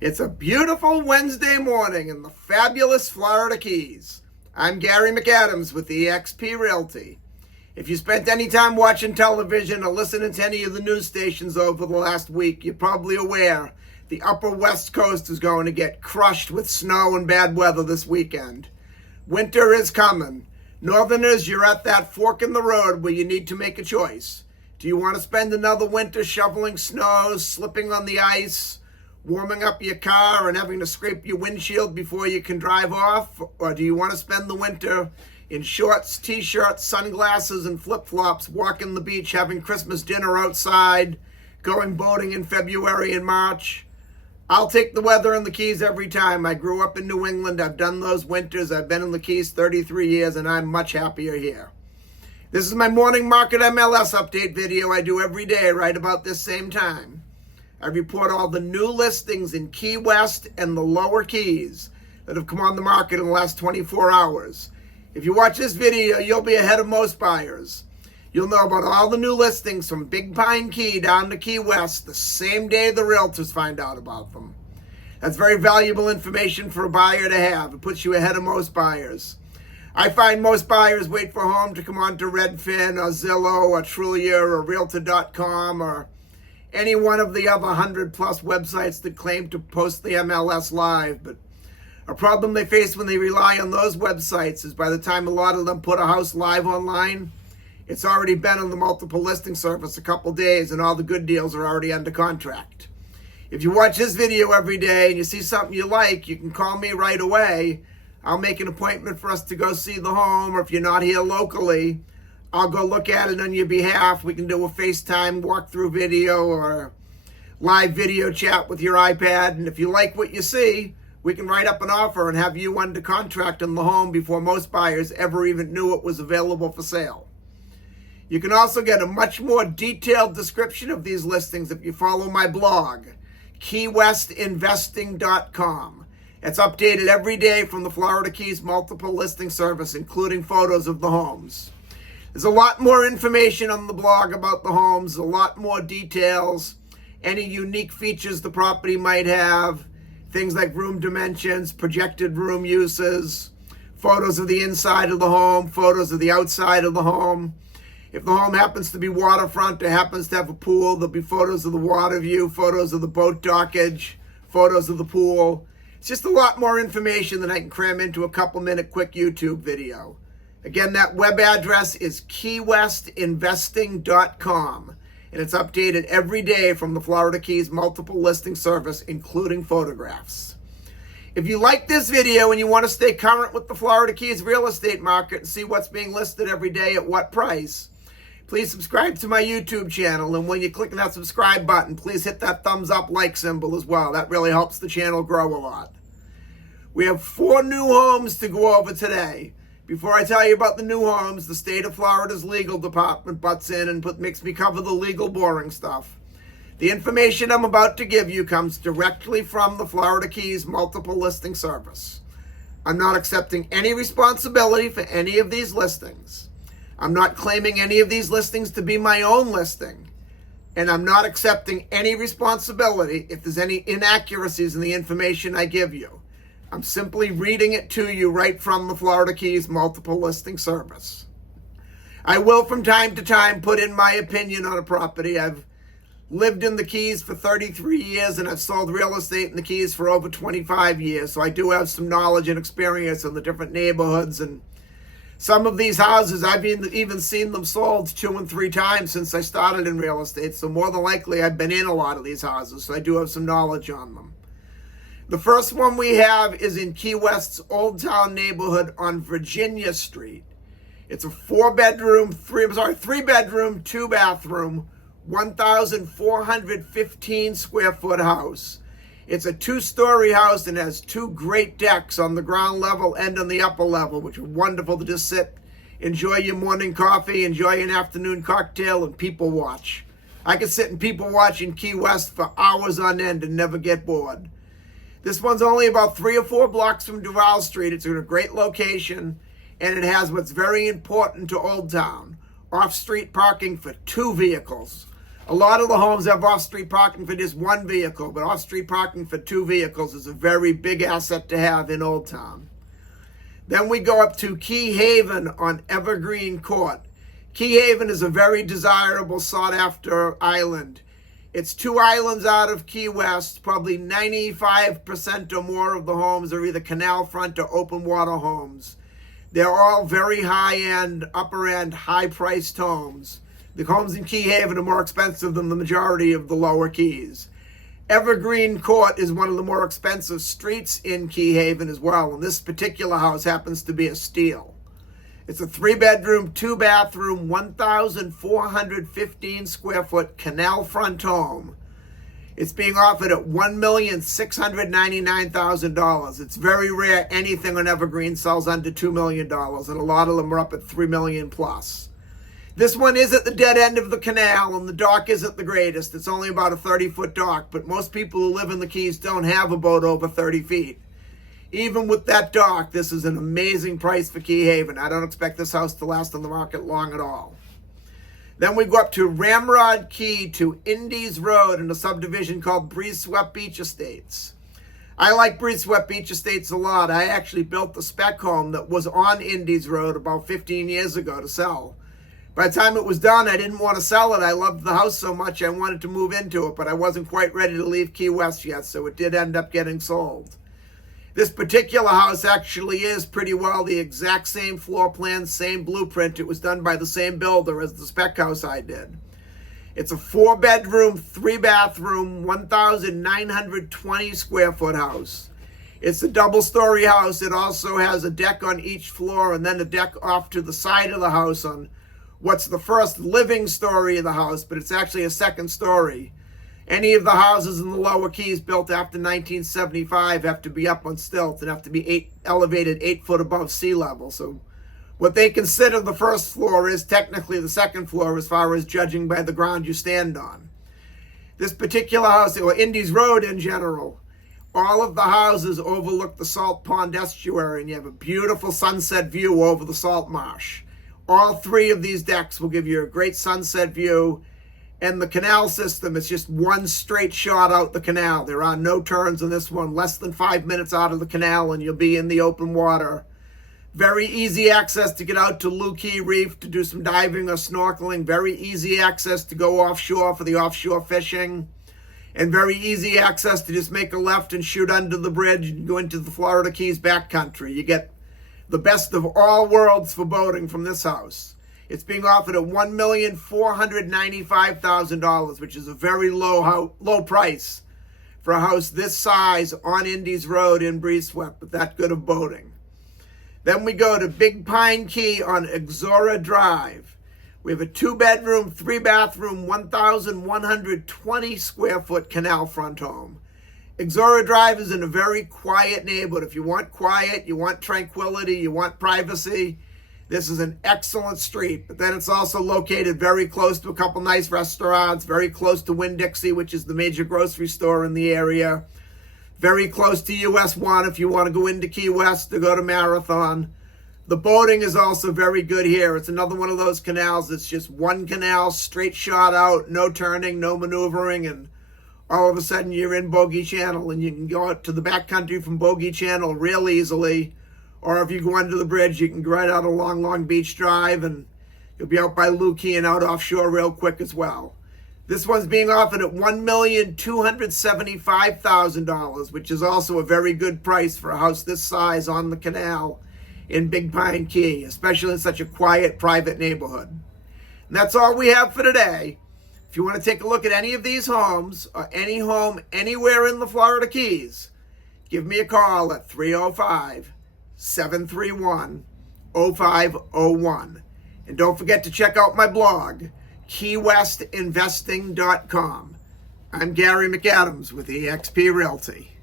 It's a beautiful Wednesday morning in the fabulous Florida Keys. I'm Gary McAdams with eXp Realty. If you spent any time watching television or listening to any of the news stations over the last week, you're probably aware the upper West Coast is going to get crushed with snow and bad weather this weekend. Winter is coming. Northerners, you're at that fork in the road where you need to make a choice. Do you want to spend another winter shoveling snow, slipping on the ice, warming up your car and having to scrape your windshield before you can drive off? Or do you want to spend the winter in shorts, t-shirts, sunglasses, and flip-flops, walking the beach, having Christmas dinner outside, going boating in February and March? I'll take the weather in the Keys every time. I grew up in New England. I've done those winters. I've been in the Keys 33 years, and I'm much happier here. This is my morning market MLS update video I do every day right about this same time. I report all the new listings in Key West and the lower Keys that have come on the market in the last 24 hours. If you watch this video, you'll be ahead of most buyers. You'll know about all the new listings from Big Pine Key down to Key West the same day the realtors find out about them. That's very valuable information for a buyer to have. It puts you ahead of most buyers. I find most buyers wait for a home to come on to Redfin or Zillow or Trulia or Realtor.com or any one of the other 100 plus websites that claim to post the MLS live. But a problem they face when they rely on those websites is by the time a lot of them put a house live online, it's already been on the multiple listing service a couple days and all the good deals are already under contract. If you watch this video every day and you see something you like, you can call me right away. I'll make an appointment for us to go see the home, or if you're not here locally, I'll go look at it on your behalf. We can do a FaceTime walkthrough video or live video chat with your iPad. And if you like what you see, we can write up an offer and have you under contract on the home before most buyers ever even knew it was available for sale. You can also get a much more detailed description of these listings if you follow my blog, keywestinvesting.com. It's updated every day from the Florida Keys multiple listing service, including photos of the homes. There's a lot more information on the blog about the homes, a lot more details, any unique features the property might have, things like room dimensions, projected room uses, photos of the inside of the home, photos of the outside of the home. If the home happens to be waterfront or happens to have a pool, there'll be photos of the water view, photos of the boat dockage, photos of the pool. It's just a lot more information than I can cram into a couple-minute quick YouTube video. Again, that web address is keywestinvesting.com, and it's updated every day from the Florida Keys multiple listing service, including photographs. If you like this video and you want to stay current with the Florida Keys real estate market and see what's being listed every day at what price, please subscribe to my YouTube channel. And when you click that subscribe button, please hit that thumbs up like symbol as well. That really helps the channel grow a lot. We have 4 new homes to go over today. Before I tell you about the new homes, the state of Florida's legal department butts in and makes me cover the legal boring stuff. The information I'm about to give you comes directly from the Florida Keys multiple listing service. I'm not accepting any responsibility for any of these listings. I'm not claiming any of these listings to be my own listing. And I'm not accepting any responsibility if there's any inaccuracies in the information I give you. I'm simply reading it to you right from the Florida Keys multiple listing service. I will from time to time put in my opinion on a property. I've lived in the Keys for 33 years and I've sold real estate in the Keys for over 25 years. So I do have some knowledge and experience in the different neighborhoods, and some of these houses I've even seen them sold 2 and 3 times since I started in real estate. So more than likely I've been in a lot of these houses, so I do have some knowledge on them. The first one we have is in Key West's Old Town neighborhood on Virginia Street. It's a 3-bedroom, 2-bathroom, 1,415 square foot house. It's a 2-story house and has 2 great decks on the ground level and on the upper level, which are wonderful to just sit, enjoy your morning coffee, enjoy an afternoon cocktail, and people watch. I could sit and people watch in Key West for hours on end and never get bored. This one's only about 3 or 4 blocks from Duval Street. It's in a great location, and it has what's very important to Old Town: off-street parking for 2 vehicles. A lot of the homes have off-street parking for just one vehicle, but off-street parking for two vehicles is a very big asset to have in Old Town. Then we go up to Key Haven on Evergreen Court. Key Haven is a very desirable, sought-after island. It's 2 islands out of Key West. Probably 95% or more of the homes are either canal front or open water homes. They're all very high-end, upper-end, high-priced homes. The homes in Key Haven are more expensive than the majority of the lower keys. Evergreen Court is one of the more expensive streets in Key Haven as well, and this particular house happens to be a steal. It's a 3-bedroom, 2-bathroom, 1,415 square foot canal front home. It's being offered at $1,699,000. It's very rare anything on Evergreen sells under $2 million, and a lot of them are up at $3 million plus. This one is at the dead end of the canal, and the dock isn't the greatest. It's only about a 30-foot dock, but most people who live in the Keys don't have a boat over 30 feet. Even with that dock, this is an amazing price for Key Haven. I don't expect this house to last on the market long at all. Then we go up to Ramrod Key to Indies Road in a subdivision called Breeze Swept Beach Estates. I like Breeze Swept Beach Estates a lot. I actually built the spec home that was on Indies Road about 15 years ago to sell. By the time it was done, I didn't want to sell it. I loved the house so much I wanted to move into it, but I wasn't quite ready to leave Key West yet, so it did end up getting sold. This particular house actually is pretty well the exact same floor plan, same blueprint. It was done by the same builder as the spec house I did. It's a 4-bedroom, 3-bathroom, 1,920 square foot house. It's a double-story house. It also has a deck on each floor and then a deck off to the side of the house on what's the first living story of the house, but it's actually a second story. Any of the houses in the lower Keys built after 1975 have to be up on stilts and have to be elevated 8 foot above sea level. So what they consider the first floor is technically the second floor as far as judging by the ground you stand on. This particular house, or Indies Road in general, all of the houses overlook the Salt Pond estuary, and you have a beautiful sunset view over the salt marsh. All 3 of these decks will give you a great sunset view. And the canal system is just one straight shot out the canal. There are no turns in this one. Less than 5 minutes out of the canal and you'll be in the open water. Very easy access to get out to Loo Key Reef to do some diving or snorkeling. Very easy access to go offshore for the offshore fishing. And very easy access to just make a left and shoot under the bridge and go into the Florida Keys backcountry. You get the best of all worlds for boating from this house. It's being offered at $1,495,000, which is a very low price for a house this size on Indies Road in Breeze Swept, but that good of boating. Then we go to Big Pine Key on Exora Drive. We have a 2-bedroom, 3-bathroom, 1,120 square foot canal front home. Exora Drive is in a very quiet neighborhood. If you want quiet, you want tranquility, you want privacy, this is an excellent street. But then it's also located very close to a couple nice restaurants, very close to Winn-Dixie, which is the major grocery store in the area, very close to US 1 if you want to go into Key West to go to Marathon. The boating is also very good here. It's another one of those canals that's just one canal, straight shot out, no turning, no maneuvering, and all of a sudden you're in Bogey Channel, and you can go out to the backcountry from Bogey Channel real easily. Or if you go under the bridge, you can go right out a long beach drive, and you'll be out by Loo Key and out offshore real quick as well. This one's being offered at $1,275,000, which is also a very good price for a house this size on the canal in Big Pine Key, especially in such a quiet, private neighborhood. And that's all we have for today. If you want to take a look at any of these homes, or any home anywhere in the Florida Keys, give me a call at 305-731-0501. And don't forget to check out my blog, keywestinvesting.com. I'm Gary McAdams with eXp Realty.